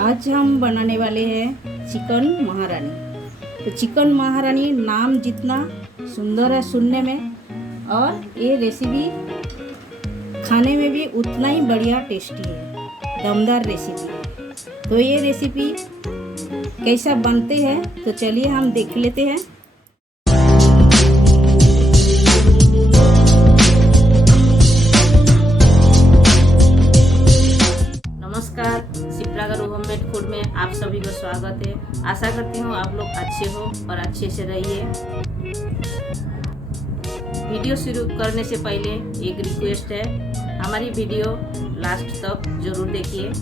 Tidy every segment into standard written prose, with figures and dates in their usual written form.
आज हम बनाने वाले हैं चिकन महारानी। तो चिकन महारानी नाम जितना सुंदर है सुनने में, और ये रेसिपी खाने में भी उतना ही बढ़िया टेस्टी है, दमदार रेसिपी है। तो ये रेसिपी कैसा बनते हैं तो चलिए हम देख लेते हैं। नमस्कार, सिप्रागर होममेड फूड में आप सभी को स्वागत है। आशा करती हूँ आप लोग अच्छे हो और अच्छे से रहिए। वीडियो शुरू करने से पहले एक रिक्वेस्ट है, हमारी वीडियो लास्ट तक जरूर देखिए।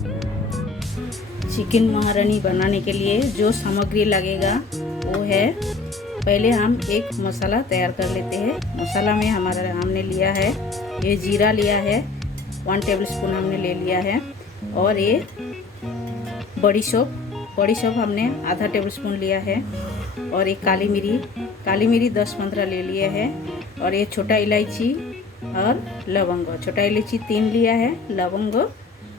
चिकन महारानी बनाने के लिए जो सामग्री लगेगा वो है, पहले हम एक मसाला तैयार कर लेते हैं। मसाला में हमने लिया है, ये जीरा लिया है 1 टेबलस्पून हमने ले लिया है, और ये बड़ी सौंफ हमने आधा टेबलस्पून लिया है, और एक काली मिरी 10-15 ले लिए हैं, और ये छोटा इलायची और लवंग, छोटा इलायची 3 लिया है, लवंग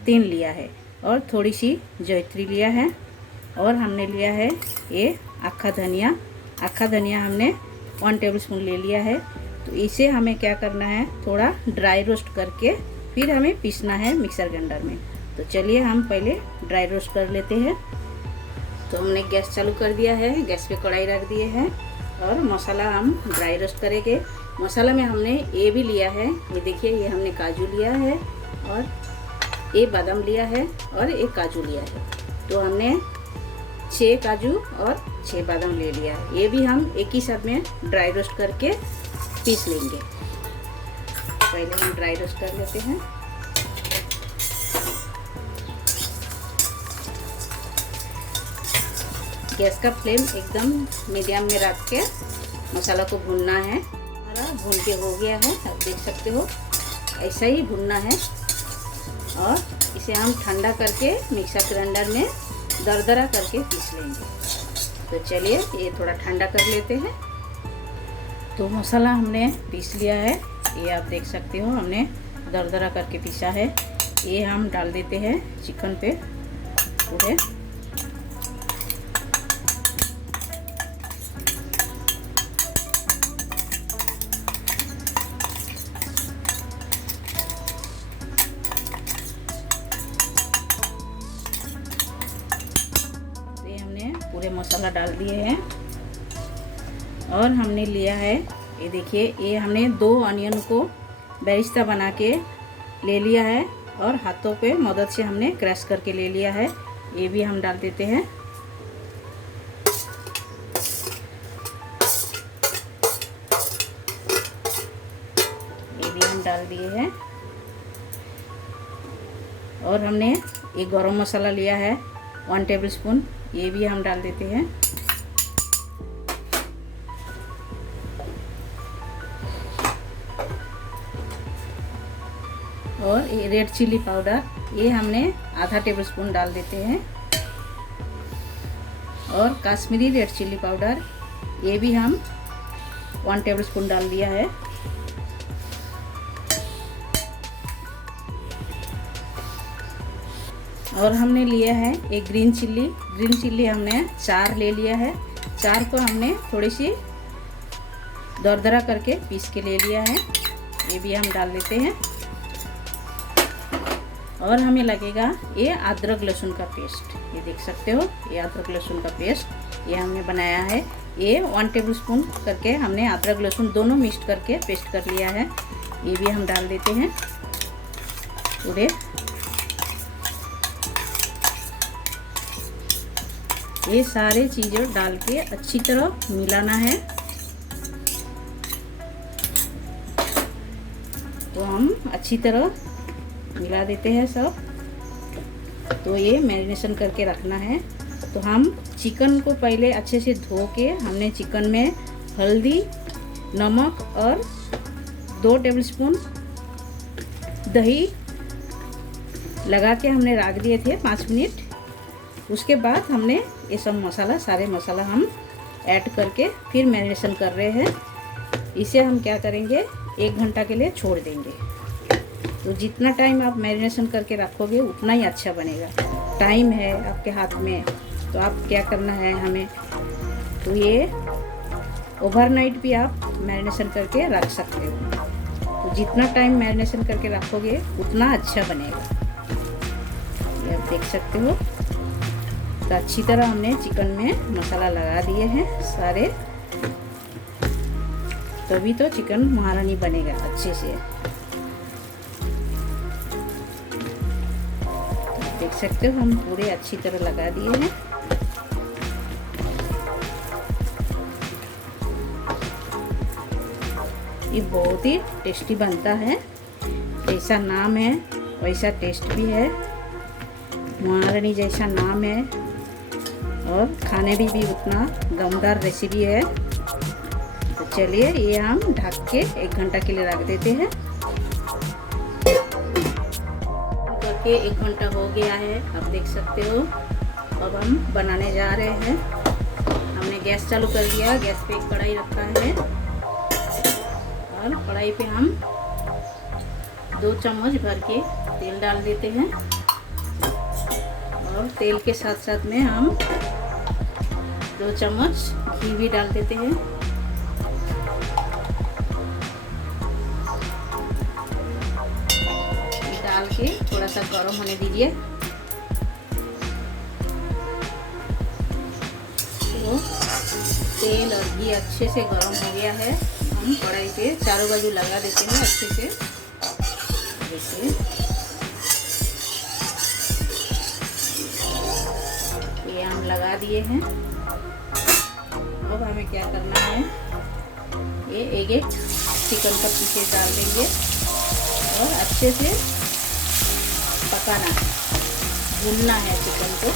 3 लिया है, और थोड़ी सी जावित्री लिया है, और हमने लिया है ये अक्खा धनिया हमने 1 टेबलस्पून ले लिया है। तो इसे हमें क्या करना है, थोड़ा ड्राई रोस्ट करके फिर हमें पीसना है मिक्सर ग्राइंडर में। तो चलिए हम पहले ड्राई रोस्ट कर लेते हैं। तो हमने गैस चालू कर दिया है, गैस पे कढ़ाई रख दिए हैं, और मसाला हम ड्राई रोस्ट करेंगे। मसाला में हमने ये भी लिया है, ये देखिए, ये हमने काजू लिया है, और ये बादाम लिया है, और एक काजू लिया है। तो हमने 6 काजू और 6 बादाम ले लिया है। ये भी हम एक ही साथ में ड्राई रोस्ट करके पीस लेंगे। पहले हम ड्राई रोस्ट कर लेते हैं। गैस का फ्लेम एकदम मीडियम में रख के मसाला को भूनना है। हमारा भून के हो गया है, आप देख सकते हो, ऐसा ही भूनना है। और इसे हम ठंडा करके मिक्सर ग्राइंडर में दरदरा करके पीस लेंगे। तो चलिए ये थोड़ा ठंडा कर लेते हैं। तो मसाला हमने पीस लिया है, ये आप देख सकते हो, हमने दरदरा करके पीसा है। ये हम डाल देते हैं चिकन पे पूरे। पूरे मसाला डाल दिए हैं, और हमने लिया है, ये देखिए, ये हमने 2 अनियन को बेरिस्ता बना के ले लिया है, और हाथों पे मदद से हमने क्रश करके ले लिया है। ये भी हम डाल देते हैं। ये भी हम डाल दिए हैं, और हमने ये गरम मसाला लिया है 1 टेबलस्पून, ये भी हम डाल देते हैं। और ये रेड चिल्ली पाउडर, ये हमने आधा टेबलस्पून डाल देते हैं, और कश्मीरी रेड चिल्ली पाउडर, ये भी हम 1 टेबलस्पून डाल दिया है। और हमने लिया है एक ग्रीन चिल्ली हमने 4 ले लिया है। 4 को हमने थोड़ी सी दरदरा करके पीस के ले लिया है, ये भी हम डाल देते हैं। और हमें लगेगा ये अदरक लहसुन का पेस्ट, ये देख सकते हो, ये अदरक लहसुन का पेस्ट ये हमने बनाया है। ये 1 टेबलस्पून करके हमने अदरक लहसुन दोनों मिक्स करके पेस्ट कर लिया है, ये भी हम डाल देते हैं पूरे। ये सारे चीज़ें डाल के अच्छी तरह मिलाना है। तो हम अच्छी तरह मिला देते हैं सब। तो ये मैरिनेशन करके रखना है। तो हम चिकन को पहले अच्छे से धो के हमने चिकन में हल्दी, नमक और 2 टेबलस्पून दही लगा के हमने रख दिए थे 5 मिनट। उसके बाद हमने ये सब सारे मसाला हम ऐड करके फिर मैरिनेशन कर रहे हैं। इसे हम क्या करेंगे, 1 घंटा के लिए छोड़ देंगे। तो जितना टाइम आप मैरिनेशन करके रखोगे उतना ही अच्छा बनेगा। टाइम है आपके हाथ में तो आप क्या करना है हमें, तो ये ओवरनाइट भी आप मैरिनेशन करके रख सकते हो। तो जितना टाइम मैरिनेशन करके रखोगे उतना अच्छा बनेगा। ये आप देख सकते हो। तो अच्छी तरह हमने चिकन में मसाला लगा दिए हैं सारे, तभी तो चिकन महारानी बनेगा अच्छे से। तो देख सकते हो हम पूरे अच्छी तरह लगा दिए हैं। ये बहुत ही टेस्टी बनता है, जैसा नाम है वैसा टेस्ट भी है, महारानी जैसा नाम है और खाने भी उतना दमदार रेसिपी है। तो चलिए ये हम ढक के 1 घंटा के लिए रख देते हैं। करके 1 घंटा हो गया है, आप देख सकते हो। अब हम बनाने जा रहे हैं। हमने गैस चालू कर दिया, गैस पे एक कढ़ाई रखा है और कढ़ाई पे हम 2 चम्मच भर के तेल डाल देते हैं और तेल के साथ साथ में हम 2 चम्मच घी भी डाल देते हैं। डाल के थोड़ा सा गर्म होने दीजिए। तो तेल और घी अच्छे से गर्म हो गया है। हम कढ़ाई पे चारों बाजू लगा देते हैं अच्छे से। देखिए ये हम लगा दिए हैं। अब हमें क्या करना है, ये एक चिकन का पीसेस डाल देंगे और अच्छे से पकाना है, भूनना है चिकन को।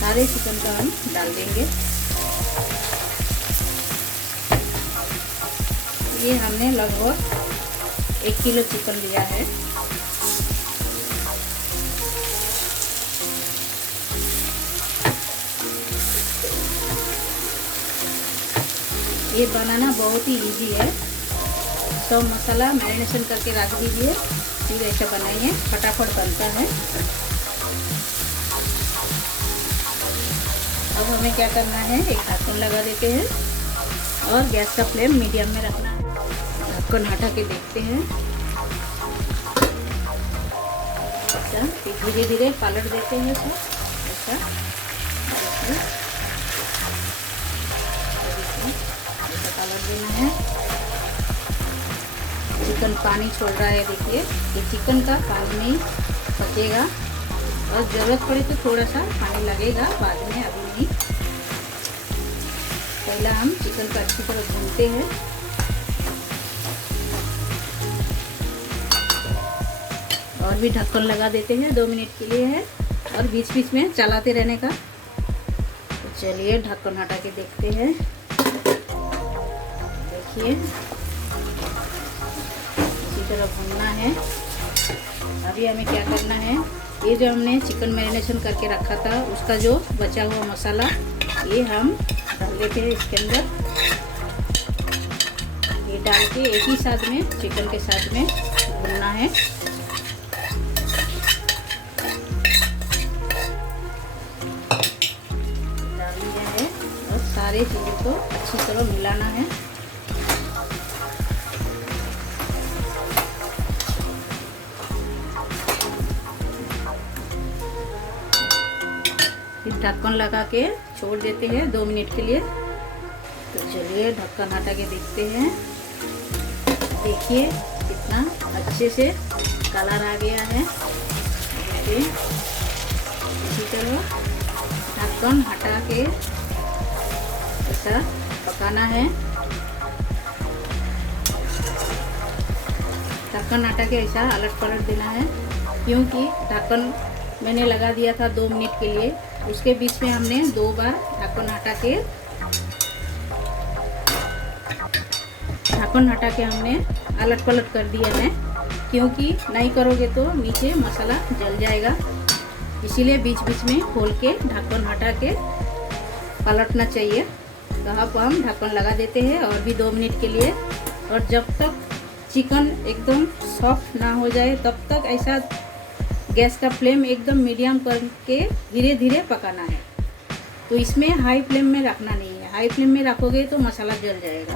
सारे चिकन का हम डाल देंगे। ये हमने लगभग 1 किलो चिकन लिया है। ये बनाना बहुत ही इजी है। सब मसाला मैरिनेशन करके रख दीजिए, फिर ऐसा बनाइए, फटाफट बनता है। अब हमें क्या करना है, एक ढक्कन लगा देते हैं और गैस का फ्लेम मीडियम में रखना है। ढक्कन हटा के देखते हैं। अच्छा, धीरे धीरे पलट देते हैं सब ऐसा। ऐसा पलट देना है। चिकन पानी छोड़ रहा है, देखिए ये चिकन का पानी में पकेगा और ज़रूरत पड़े तो थोड़ा सा पानी लगेगा बाद में, अभी नहीं। पहला हम चिकन को अच्छी तरह भूनते हैं। और भी ढक्कन लगा देते हैं, 2 मिनट के लिए है और बीच बीच में चलाते रहने का। तो चलिए ढक्कन हटा के देखते हैं। देखिए इसी तरह भूनना है। अभी हमें क्या करना है, ये जो हमने चिकन मैरिनेशन करके रखा था उसका जो बचा हुआ मसाला ये हम डाल देते हैं इसके अंदर। ये डाल के एक ही साथ में चिकन के साथ में भूनना है। डाल दिया है और सारे चीज़ों को अच्छी तरह मिलाना है। ढक्कन लगा के छोड़ देते हैं 2 मिनट के लिए। तो चलिए ढक्कन हटा के देखते हैं। देखिए कितना अच्छे से कलर आ गया है। देखिए इसी तरह ढक्कन हटा के ऐसा पकाना है। ढक्कन हटा के ऐसा अलट पलट देना है, क्योंकि ढक्कन मैंने लगा दिया था 2 मिनट के लिए। उसके बीच में हमने 2 बार ढक्कन हटा के हमने अलट पलट कर दिया है, क्योंकि नहीं करोगे तो नीचे मसाला जल जाएगा। इसीलिए बीच बीच में खोल के ढक्कन हटा के पलटना चाहिए। कहाँ पर हम ढक्कन लगा देते हैं और भी 2 मिनट के लिए। और जब तक चिकन एकदम सॉफ्ट ना हो जाए तब तक ऐसा गैस का फ्लेम एकदम मीडियम करके धीरे धीरे पकाना है। तो इसमें हाई फ्लेम में रखना नहीं है, हाई फ्लेम में रखोगे तो मसाला जल जाएगा।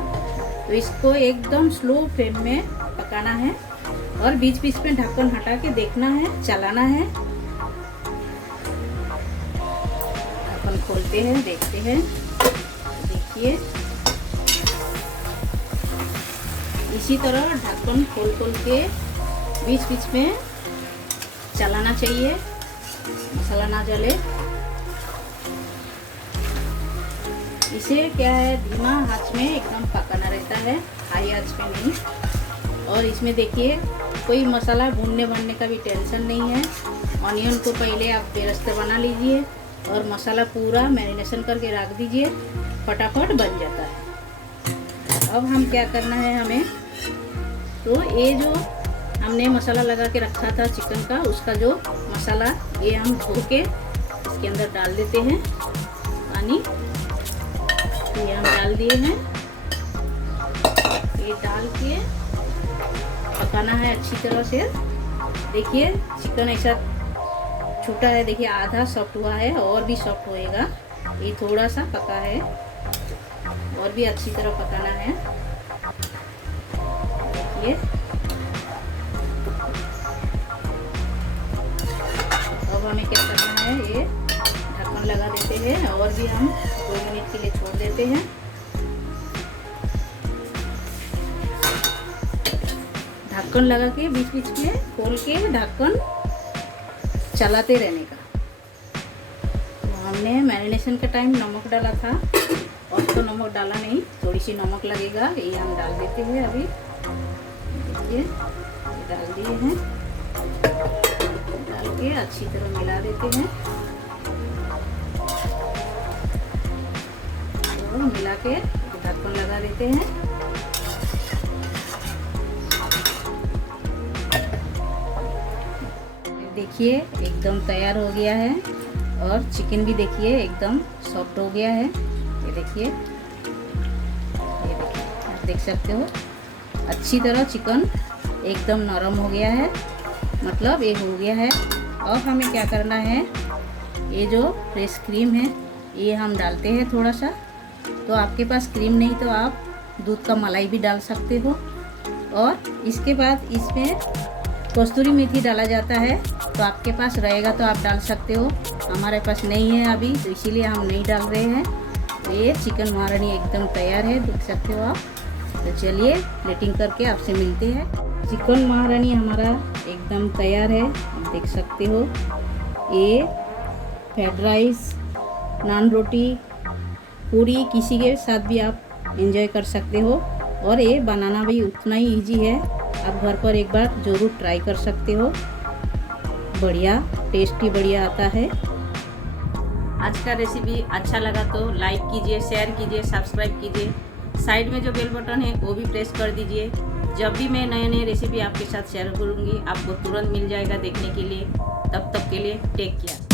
तो इसको एकदम स्लो फ्लेम में पकाना है और बीच बीच में ढक्कन हटा के देखना है, चलाना है। ढक्कन खोलते हैं, देखते हैं, देखिए इसी तरह ढक्कन खोल के बीच बीच में चलाना चाहिए, मसाला ना जले। इसे क्या है, धीमा आंच में एकदम पकाना रहता है, हाई आंच में नहीं। और इसमें देखिए कोई मसाला भूनने बनने का भी टेंशन नहीं है। ऑनियन को पहले आप बेरस्ते बना लीजिए और मसाला पूरा मैरिनेशन करके रख दीजिए, फटाफट बन जाता है। अब हम क्या करना है हमें, तो ये जो हमने मसाला लगा के रखा था चिकन का, उसका जो मसाला ये हम धो के इसके अंदर डाल देते हैं। पानी ये हम डाल दिए हैं, ये डाल के पकाना है अच्छी तरह से। देखिए चिकन ऐसा छोटा है, देखिए आधा सॉफ्ट हुआ है, और भी सॉफ्ट होएगा। ये थोड़ा सा पका है, और भी अच्छी तरह पकाना है। देखिए अब हमें क्या करना है, ये ढक्कन लगा देते हैं और भी हम 2 मिनट के लिए छोड़ देते हैं। ढक्कन लगा के बीच बीच में खोल के ढक्कन चलाते रहने का। तो हमने मैरिनेशन के टाइम नमक डाला था, और तो नमक डाला नहीं, थोड़ी सी नमक लगेगा, ये हम डाल देते हैं अभी। देखिए डाल दिए हैं, डाल के अच्छी तरह मिला देते हैं। तो मिला के ढक्कन लगा देते हैं। देखिए एकदम तैयार हो गया है, और चिकन भी देखिए एकदम सॉफ्ट हो गया है। ये देखिए, आप देख सकते हो अच्छी तरह चिकन एकदम नरम हो गया है, मतलब ये हो गया है। अब हमें क्या करना है, ये जो फ्रेश क्रीम है ये हम डालते हैं थोड़ा सा। तो आपके पास क्रीम नहीं तो आप दूध का मलाई भी डाल सकते हो। और इसके बाद इसमें कस्तूरी मेथी डाला जाता है, तो आपके पास रहेगा तो आप डाल सकते हो। हमारे पास नहीं है अभी, तो इसीलिए हम नहीं डाल रहे हैं। तो ये चिकन महारानी एकदम तैयार है, देख सकते हो आप। तो चलिए प्लेटिंग करके आपसे मिलते हैं। चिकन महारानी हमारा एकदम तैयार है, आप देख सकते हो। ये फ्राइड राइस, नान रोटी, पूरी किसी के साथ भी आप एंजॉय कर सकते हो। और ये बनाना भी उतना ही इजी है, आप घर पर एक बार ज़रूर ट्राई कर सकते हो। बढ़िया टेस्टी बढ़िया आता है। आज का रेसिपी अच्छा लगा तो लाइक कीजिए, शेयर कीजिए, सब्सक्राइब कीजिए। साइड में जो बेल बटन है वो भी प्रेस कर दीजिए। जब भी मैं नए नए रेसिपी आपके साथ शेयर करूँगी आपको तुरंत मिल जाएगा देखने के लिए। तब तक के लिए टेक केयर।